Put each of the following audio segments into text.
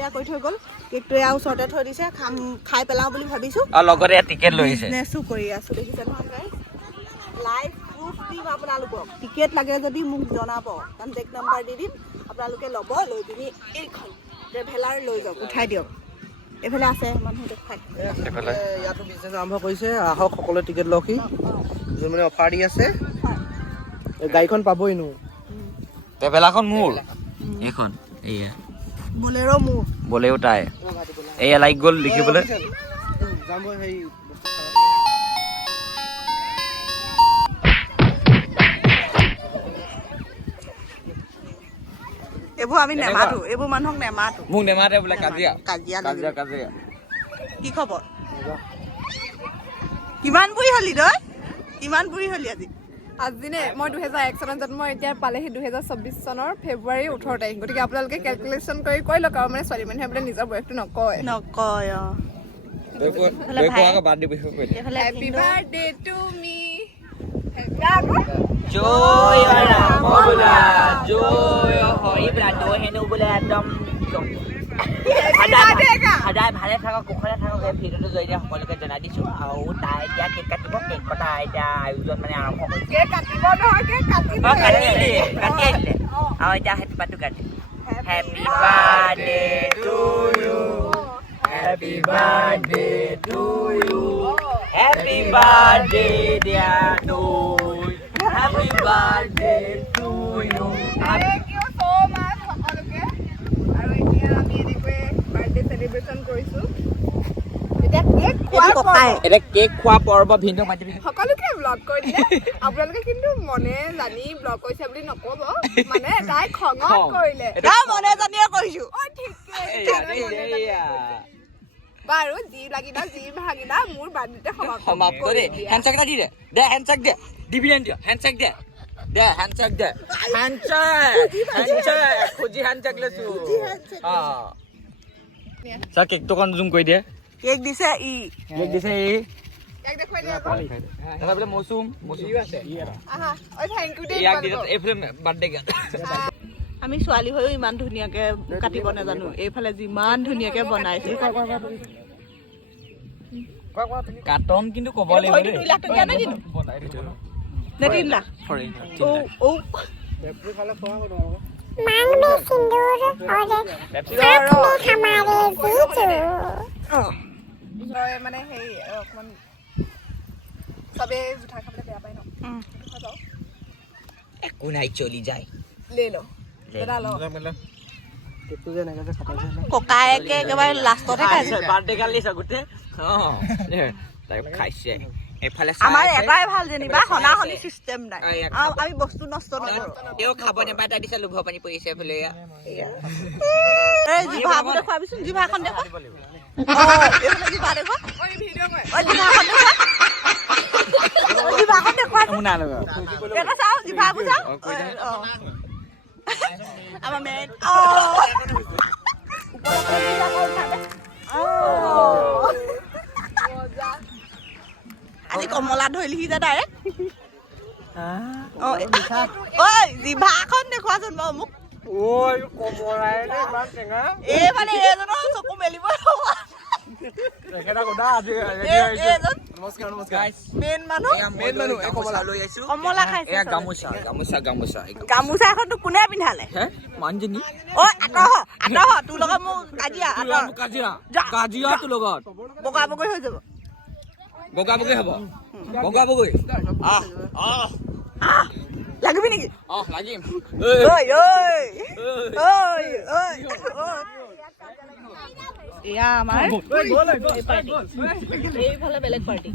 এয়া কৰি থৈ গ'ল কেকটো এয়া ওচৰতে থৈ দিছে খাই পেলাওঁ বুলি ভাবিছোঁ আৰু লগতে টিকেট লৈ আহিছে বিজনেছো কৰি আছোঁ দেখিছে নহয় গাইজ লাইভ প্ৰুফ দিম আপোনালোকক টিকেট লাগে যদি মোক জনাব কণ্টেক্ট নাম্বাৰ দি দিম আপোনালোকে ল'ব লৈ পিনি এইখন ট্ৰেভেলাৰ লৈ যাওক উঠাই দিয়ক এইফালে আছে মানুহ দেখাই ইয়াতো বিজনেছ আৰম্ভ কৰিছে আহক সকলোৱে টিকেট লওঁহি যোন মানে অফাৰ দি আছে গাড়ীখন পাবই নো ট্ৰেভেলাৰখন মোৰ এইখন এয়া বলেৰো মোৰ বলেও তাই এয়া লাইক গ'ল লিখিবলৈ যাম হেৰি এইবোৰ আমি নেমাতো এইবোৰ মানুহক নেমাতো মোক নেমাতে বোলে কাজিয়া কাজিয়া কাজিয়া কাজিয়া কি খবৰ কিমান বুঢ়ী হলি তই কিমান বুঢ়ী হলি আজি আজিনে মই 2001 চনত জন্ম এতিয়া পালেহি 2024 চনৰ ফেব্ৰুৱাৰী 18 তাৰিখ গতিকে আপোনালোকে কেলকুলেশ্যন কৰি কৈ লওক আৰু মানে ছোৱালী মানুহে বোলে নিজৰ বয়সটো নকয় নকয় হেপী বাৰ্থডে টু মি জয় ৰাম বোলা জয় হৰি বোলা জয় হেনো বোলে একদম সদায় ভালে থাকক কুশলে থাকক এই ভিডিঅ'টো জৰিয়তে সকলোকে জনাই দিছোঁ আৰু তাই এতিয়া কেক কাটিব কেক কটা এতিয়া আয়োজন মানে আৰম্ভ কৰিছে কেক কাটিব নহয় কেক কাটিব কাটি আহিলে আৰু এতিয়া হেপী বাৰ্থডে কাটি happy birthday to you happy birthday to you happy birthday dear নৈ happy birthday to you Thank you so much সকলোকে আৰু এতিয়া আমি এনেকৈ বাৰ্থডে সেলিব্ৰেশন কৰিছো এতিয়া কেক এতিয়া কেক খোৱা পৰ্ব ভিন্ন মাতিবি সকলোকে ব্লগ কৰি দিলে আপোনালোকে কিন্তু মনে জানি ব্লগ কৰিছে বুলি নকব মানে তাই খঙত কৰিলে মনে জানিয়ে কৰিছো বাৰু যি লাগিলা যি ভাগিলা মোৰ বাৰ্থডেতে সমাপ্ত দে হেণ্ডশেক এটা দি দে দে হেণ্ডশেক দে দিবি দে হেণ্ডশেক দে দে হেণ্ডশেক দে হেণ্ডশেক খুজি হেণ্ডশেক লৈছো চা কেকটো কন জুম কৰি দিয়ে কেক দিছে ই কেক দিছে ই এক দেখুৱাই দিয়া আকৌ এটা বোলে মৌচুম আছে আহা ঐ থ্যাংক ইউ দে ইয়াক দি এইফালে বাৰ্থডে গান আমি ছোৱালী হৈও ইমান ধুনীয়াকে কাটিব নাজানো এইফালে যিমান ধুনীয়াকে বনাইছে কাটন কিন্তু ক'ব লাগিব দেই 2 লাখ টকীয়া নে কিনো নে 3 লাখ পেপচি খালে খোৱা হ'ব তোমালোকক मांग में सिंदूर और आँख में हमारे जीजू তই মানে হেৰি অকমান চবে জুঠা খাবলৈ বেয়া পায় ন একো নাই চলি যায় লৈ ল দাদা ল কেকটো যে এনেকৈ যে খাটাইছে ককায়েকে একেবাৰে লাষ্টতে খাইছে বাৰ্থডে গাল দিছে গোটেই তাই খাইছে এইফালে আমাৰ এটাই ভাল যেনিবা হনাহনি চিষ্টেম নাই আমি বস্তু নষ্ট নকৰো তেওঁ খাব নেপায় তাই দিছে লোভ পানী পৰিছে এইফালে এই জিভাবোৰ দেখুৱাবিচোন জিভাখন দেখুৱা এইফালে জিভা দেখুৱা ঐ ভিডিঅ' মই জিভাখন দেখুৱা জিভাখন দেখুৱা শুনা লগা এটা চাওঁ জিভাবোৰ চাওঁ আমাৰ মেন আজি কমলা ধৰিলিহি যে ডাইৰেক্ট ঐ জিভাখন দেখুৱাচোন বাৰু মোক ঐ কমলাই নে ইমান টেঙা এইফালে এইজনৰ চকু মেলিব একেটা কথা আজি এইজন নমস্কাৰ নমস্কাৰ মেইন মানুহ এই কমলা লৈ আহিছো কমলা খাইছে এয়া গামোচা গামোচা এখনতো কোনে পিন্ধালে হে মানুহজনী ঐ আঁতৰ তোৰ লগত মোৰ কাজিয়া আঁতৰ কাজিয়া তোৰ লগত বগা বগৰী হৈ যাব বগা বগী হ'ব বগা বগী লাগিবি নেকি লাগিম ঐ এয়া আমাৰ এইফালে বেলেগ পাৰ্টি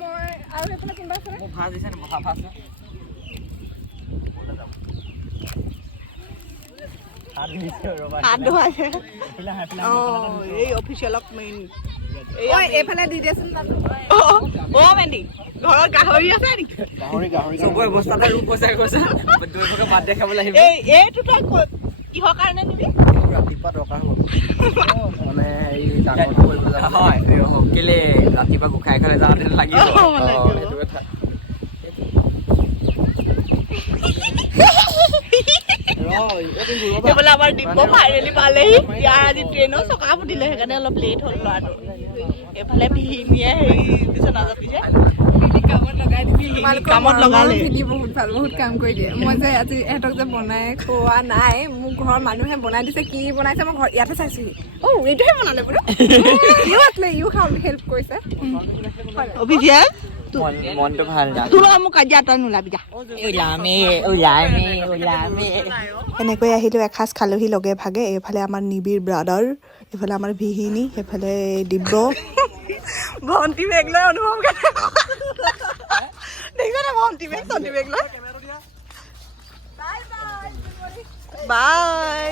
মই আৰু এইফালে কোনোবা আছে মোক ভাজ দিছে নে ভাজ হাত ধোৱাইছে এই অফিচিয়েলক মেইন ঐ এইফালে দি দেচোন মেণ্ডি ঘৰত গাহৰি আছে নেকি চবৰে অৱস্থাতে ৰূপ বচাই গৈছে দুইফালে ভাত দেখাবলৈ আহিব এইটো তই কিহৰ কাৰণে নিবি ৰাতিপুৱা দৰকাৰ হ'ব মানে এই ডাঙৰটো কৰিবলৈ যাব হয় কেলে ৰাতিপুৱা গোসাঁই ঘৰলৈ যাওঁতে লাগিব এইফালে আমাৰ ডিব্য ফাইনেলি পালেহি ইয়াৰ আজি ট্ৰেইনৰ চকা ফুটিলে সেইকাৰণে অলপ লেট হ'ল ল'ৰাটো এইফালে ভিনিয়ে হেৰি বিচনা জাপিছে কামত লগালে বহুত ভাল বহুত কাম কৰি দিয়ে মই যে আজি এহঁতক যে বনাই খোৱা নাই মোক ঘৰৰ মানুহে বনাই দিছে কি বনাইছে মই ঘৰ ইয়াতে চাইছোহি এইটোহে বনালে বোলো ইও আছিলে ইও হেল্প কৰিছে অভিজিৎ মনটো ভাল তোৰ লগত মোক কাজিয়া এটা নোলাবি যা এনেকৈ আহিলোঁ এসাঁজ খালোহি লগে ভাগে এইফালে আমাৰ নিবিৰ ব্ৰাদাৰ এইফালে আমাৰ ভিহিনী সেইফালে দিব্য ভণ্টি বেগ লৈ অনুভৱ দেখিছানে ভণ্টি বেগ চণ্টি বেগ লৈ বাই